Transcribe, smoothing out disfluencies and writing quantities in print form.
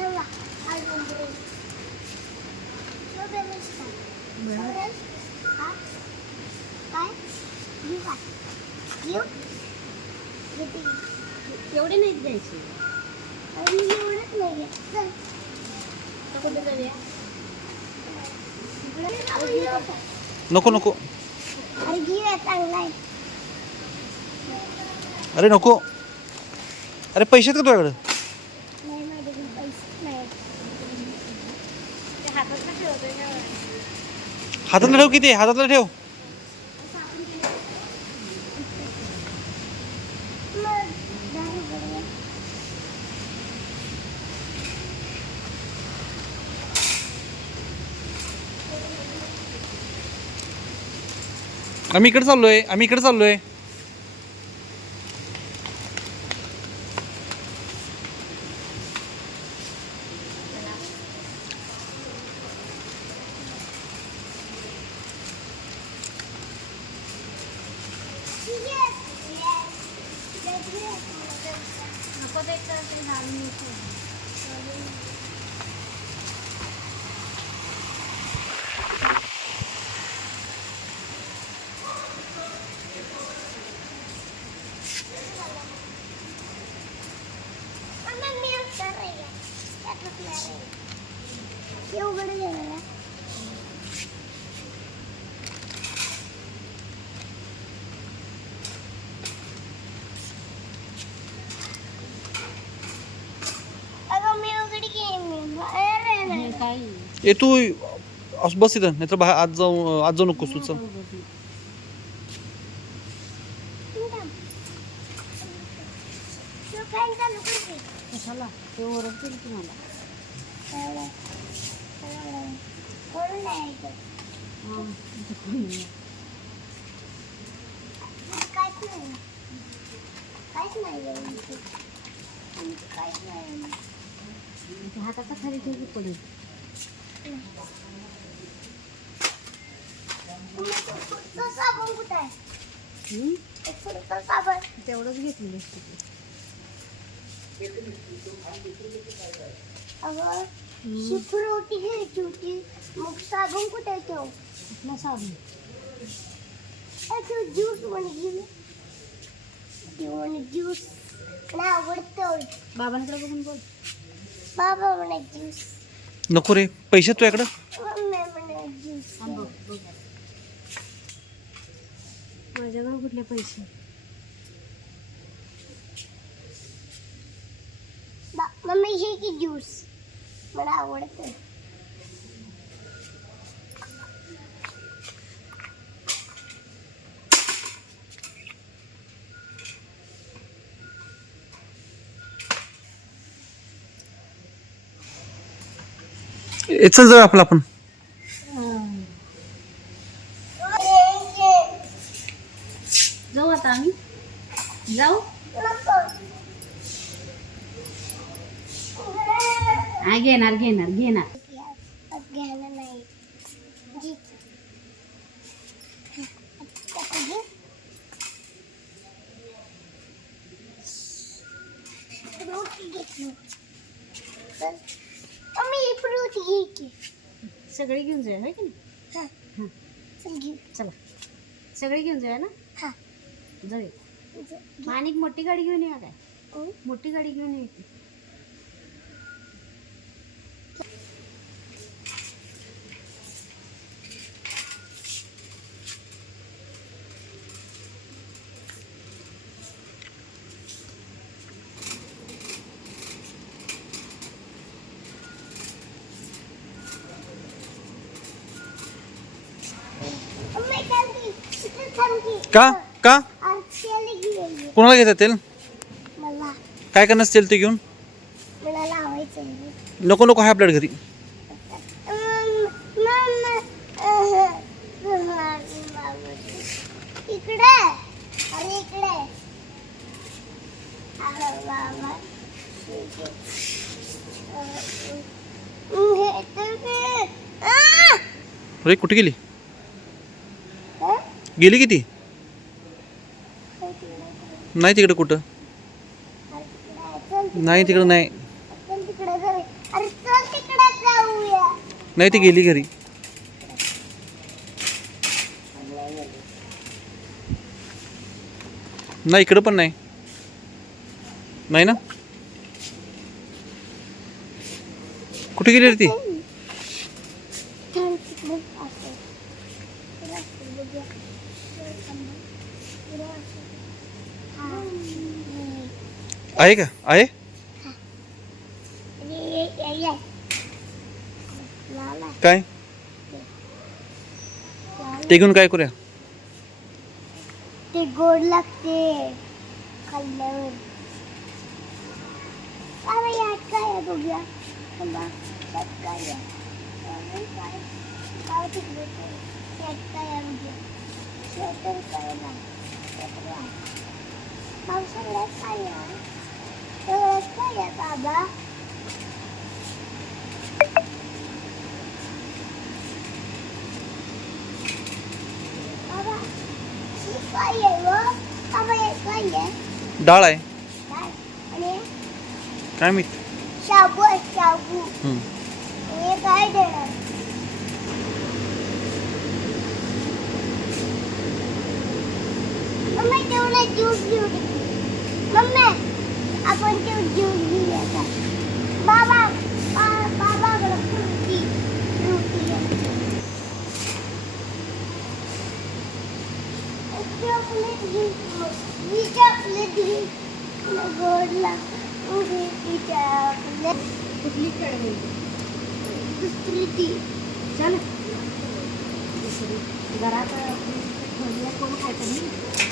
चला अजून ब्रेक हा काय घेऊ का घेऊ एवढे नाही द्यायचे. आणि एवढंच नाही घे चल कुठे जाऊया? नको नको. अरे घेऊया चांगला आहे. अरे नको. अरे पैसे आहेत का तुझ्याकडे? नाही माझ्याकडे पैसे नाही. ते हातातलं ठेवतोय ना. हातातला ठेव. किती हातातला ठेव. मग 10 रुपये आम्ही इकडे चाललोय. नको द्यायचं ते घालून येतो. एवढं गेलं अगं मी उघडी गेम हे काय ए तू असं बस इथं. नाहीतर बाहेर आज जाऊ नकोस तू. चल. कशाला ते ओरडतील की मला. ते हाताचा खाली ठेवली पडेल. साबण कुठे आहे साबण तेवढंच घेतलेलं असते. अगं शिफ्रुटी घ्यायची होती मग साबण कुठे ठेव कुठला साबण? ज्यूस म्हणे ज्यूस मला आवडतं. बाबांकडे बघून बोल. बाबा म्हणे ज्यूस नको रे. पैसे तुझ्याकडं? मम्मी म्हणे ज्यूस बघ बघ. माझ्याकडे कुठले पैसे? मम्मी हे की ज्यूस मला आवडतं. चल जाऊ आपलं आपण. जाऊ आता आम्ही जाऊ. हा घेणार. घ्यायला नाही मम्मी फ्रूट घे की. सगळे घेऊन जाऊया होय की नाही? हा चल घेऊ. चला सगळे घेऊन जाऊया ना. हा जाऊया. आणि एक मोठी गाडी घेऊन या काय? मोठी गाडी घेऊन ये. का का मला कोणाला घेतात तेल? काय करणार तेल ते घेऊन? मला लावायचं नको नको आहे आपल्याकडे घरी. इकडे अरे इकडे बाबा अरे कुठे गेली? गेली किती? नाही तिकडे कुठं? नाही तिकडे नाही. नाही ती गेली घरी. नाही इकडं पण नाही. नाही ना. कुठे गेली रे ती? आहे का? आहे. काय ते घेऊन काय करूया? ते गोड लागते खाल्ल्यावर. काय यात काय आहे बघूया. थांबा, यात काय आहे? काय तिकडे ते? यात काय आहे बघूया. स्वेटर काय नाही. स्वेटर आहे. पावसाळ्यात काय आहे? तेवढ्यात काय आहे बाबा? बाबा, ही काय आहे व? बाबा, हे काय आहे? डाळ आहे. काय? आणि काय माहित. शाबू आहे, शाबू. हम्म. हे काय देणार? मम्मी तेवढा ज्यूस घेऊ दे. मम्मी आपण तेवढं ज्यूस घेऊया का? बाबा बाबाकडे फ्रुटी फ्रुटी आहे. चॉकलेट घे. ही चॉकलेट घे. मला गोड लागतं. ही चॉकलेट. कुठली खेळ दुसरी ती. चल दुसरी घरात ठेवली कोण खायचं नाही.